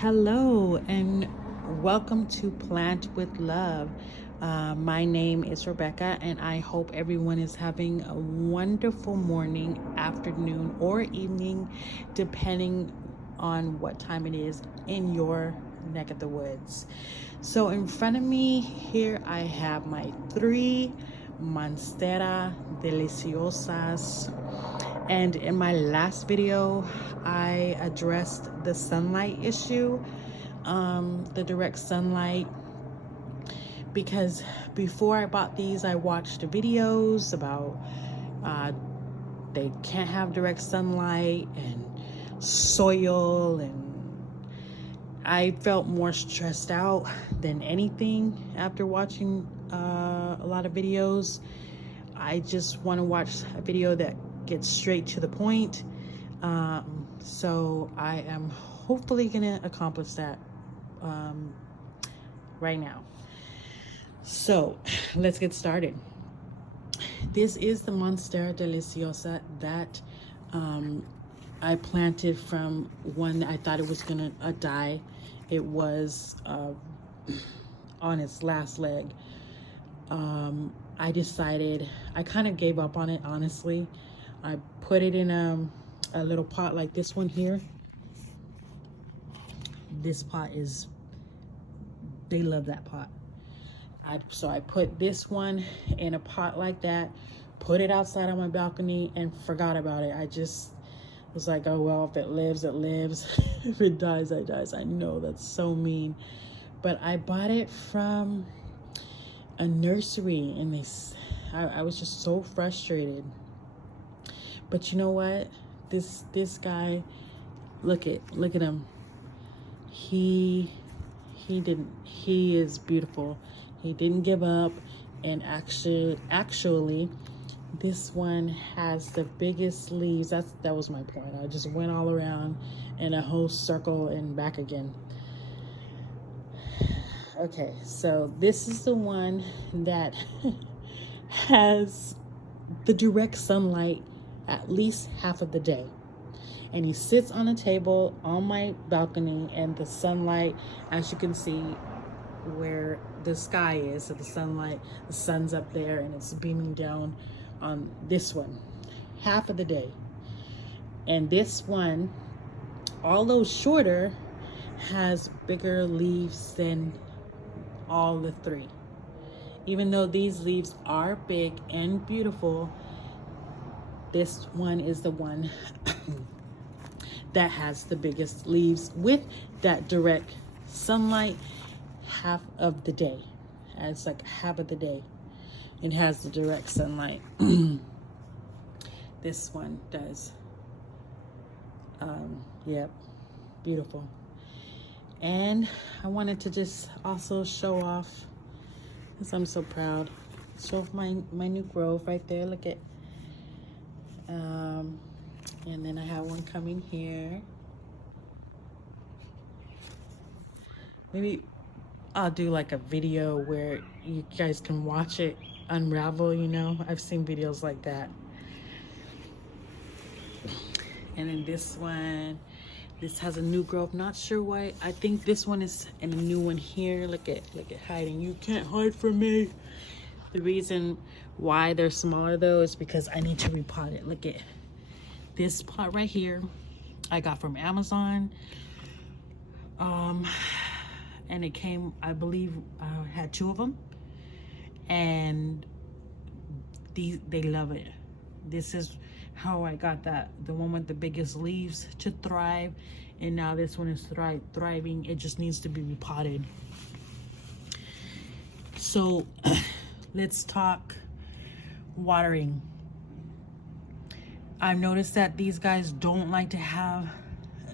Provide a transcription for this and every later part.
Hello and welcome to Plant with Love. My name is Rebecca, and I hope everyone is having a wonderful morning, afternoon, or evening, depending on what time it is in your neck of the woods. So, in front of me here, I have my 3 Monstera Deliciosas. And in my last video, I addressed the sunlight issue, the direct sunlight, because before I bought these, I watched videos about they can't have direct sunlight and soil, and I felt more stressed out than anything after watching a lot of videos. I just want to watch a video that gets straight to the point. So I am hopefully gonna accomplish that right now. So let's get started. This is the Monstera Deliciosa that I planted from one I thought it was gonna die. It was on its last leg. I decided, I kind of gave up on it, honestly. I put it in a little pot like this one here. This pot is, they love that pot. So I put this one in a pot like that, put it outside on my balcony, and forgot about it. I just was like, oh well, if it lives, it lives. If it dies, it dies. I know that's so mean, but I bought it from a nursery, and I was just so frustrated. But you know what? This guy, look at him. He is beautiful. He didn't give up, and actually this one has the biggest leaves. That was my point. I just went all around in a whole circle and back again. Okay, so this is the one that has the direct sunlight at least half of the day. And he sits on a table on my balcony, and the sunlight, as you can see where the sky is, so the sun's up there, and it's beaming down on this one half of the day. And this one, although shorter, has bigger leaves than all the 3. Even though these leaves are big and beautiful, this one is the one that has the biggest leaves with that direct sunlight half of the day. It's like half of the day it has the direct sunlight. This one does. Yep, beautiful. And I wanted to just also show off, because I'm so proud, show off my new grove right there. Look at and then I have one coming here. Maybe I'll do like a video where you guys can watch it unravel, you know. I've seen videos like that. And then this one, this has a new growth. Not sure why. I think this one is in a new one here. Look at hiding. You can't hide from me. The reason why they're smaller though is because I need to repot it. Look at this pot right here. I got from Amazon. And it came, I believe, had 2 of them, and they love it. This is how I got the one with the biggest leaves to thrive, and now this one is thriving. It just needs to be repotted. So let's talk watering. I've noticed that these guys don't like to have,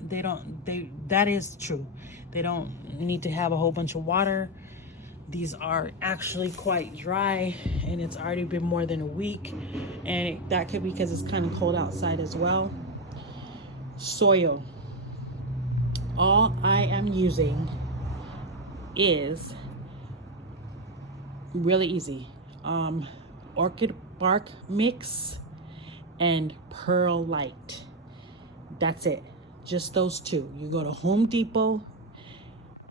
that is true. They don't need to have a whole bunch of water. These are actually quite dry, and it's already been more than a week, and that could be because it's kind of cold outside as well. Soil. All I am using is really easy. Orchid bark mix and PERLITE. That's it. Just those 2. You go to Home Depot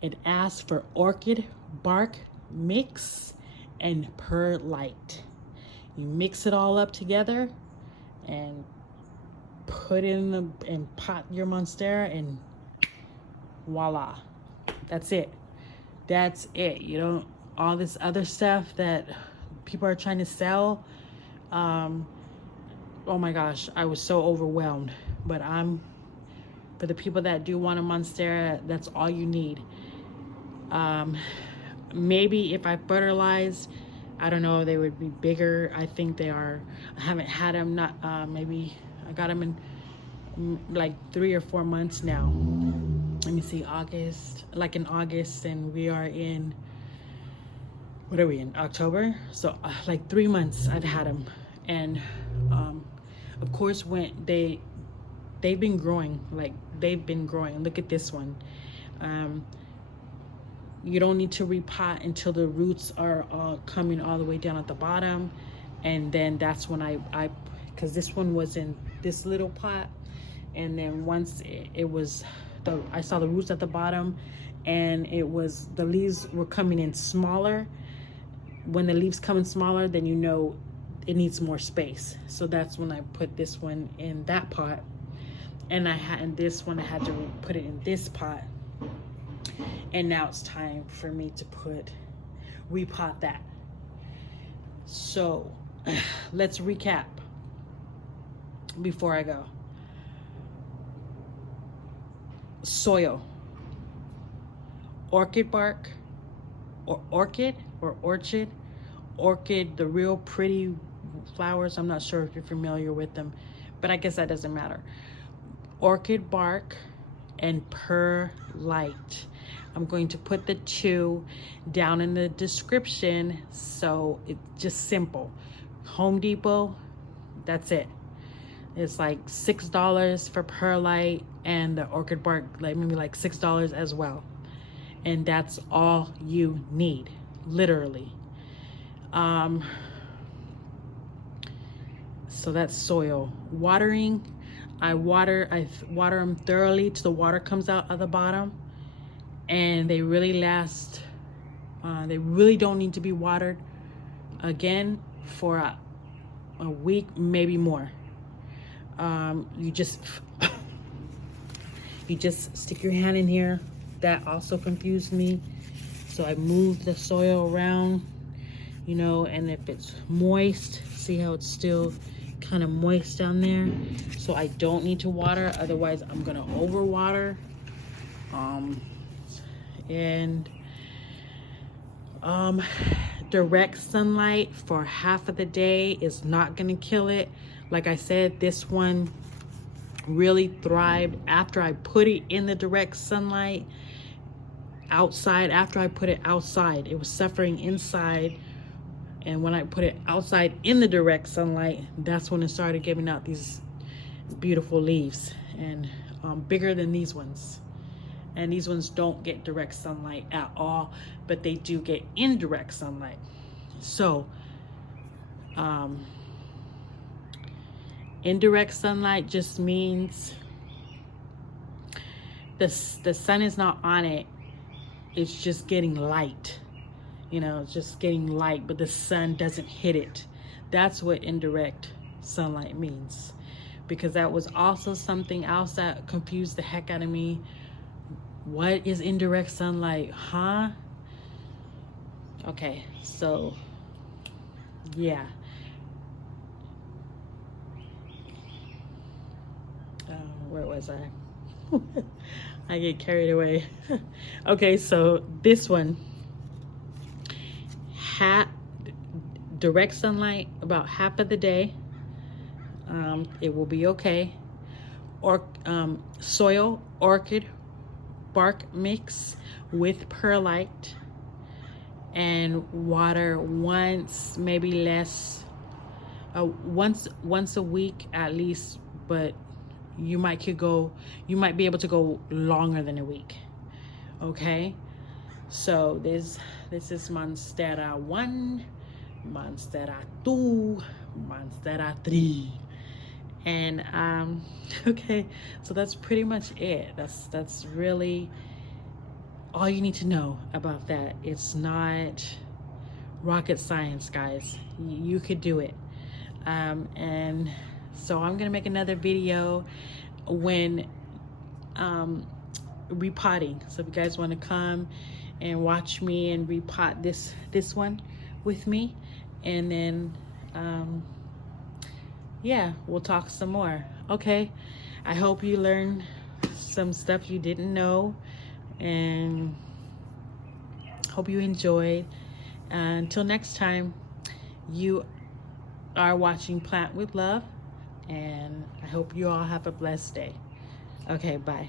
It asks for orchid bark mix and perlite. You mix it all up together and put in the and pot your Monstera, and voila, that's it. That's it. You don't, all this other stuff that people are trying to sell. Oh my gosh, I was so overwhelmed. But for the people that do want a Monstera, that's all you need. Maybe if I fertilized, I don't know, they would be bigger. I think they are. I haven't had them, not maybe I got them in like 3 or 4 months now. Let me see, August, like in August, and we are in, what are we in, October? So like 3 months I've had them. And of course, when they've been growing, like they've been growing. Look at this one. You don't need to repot until the roots are coming all the way down at the bottom. And then that's when I because this one was in this little pot, and then once it was, I saw the roots at the bottom, and it was, the leaves were coming in smaller. When the leaves come in smaller, then you know it needs more space. So that's when I put this one in that pot, and this one I had to put it in this pot. And now it's time for me to repot that. So let's recap before I go. Soil, orchid bark, or orchid, the real pretty flowers. I'm not sure if you're familiar with them, but I guess that doesn't matter. Orchid bark and perlite. I'm going to put the 2 down in the description, so it's just simple. Home Depot, that's it. It's like $6 for perlite, and the orchid bark, like maybe like $6 as well. And that's all you need, literally. So that's soil. Watering, I water them thoroughly till the water comes out of the bottom, and they really last. They really don't need to be watered again for a week, maybe more. You just stick your hand in here. That also confused me, so I moved the soil around, you know. And if it's moist, see how it's still kind of moist down there, so I don't need to water, otherwise I'm gonna overwater. Direct sunlight for half of the day is not gonna kill it. Like I said, this one really thrived after I put it in the direct sunlight outside. After I put it outside, it was suffering inside, and when I put it outside in the direct sunlight, that's when it started giving out these beautiful leaves, and bigger than these ones. And these ones don't get direct sunlight at all, but they do get indirect sunlight. So indirect sunlight just means the sun is not on it, it's just getting light, you know, it's just getting light, but the sun doesn't hit it. That's what indirect sunlight means, because that was also something else that confused the heck out of me. What is indirect sunlight, huh? Okay, so yeah. Where was I? I get carried away. Okay, so this one, direct sunlight about half of the day, it will be okay. Or soil, orchid bark mix with perlite, and water once, maybe less, once a week at least, but you might be able to go longer than a week. Okay, so this is Monstera 1, Monstera 2, Monstera 3, and okay, so that's pretty much it. That's really all you need to know about that. It's not rocket science, guys. You could do it. And so I'm gonna make another video when repotting. So if you guys want to come and watch me and repot this one with me, and then yeah, we'll talk some more. Okay, I hope you learned some stuff you didn't know, and hope you enjoyed. Until next time, you are watching Plant with Love, and I hope you all have a blessed day. Okay, bye.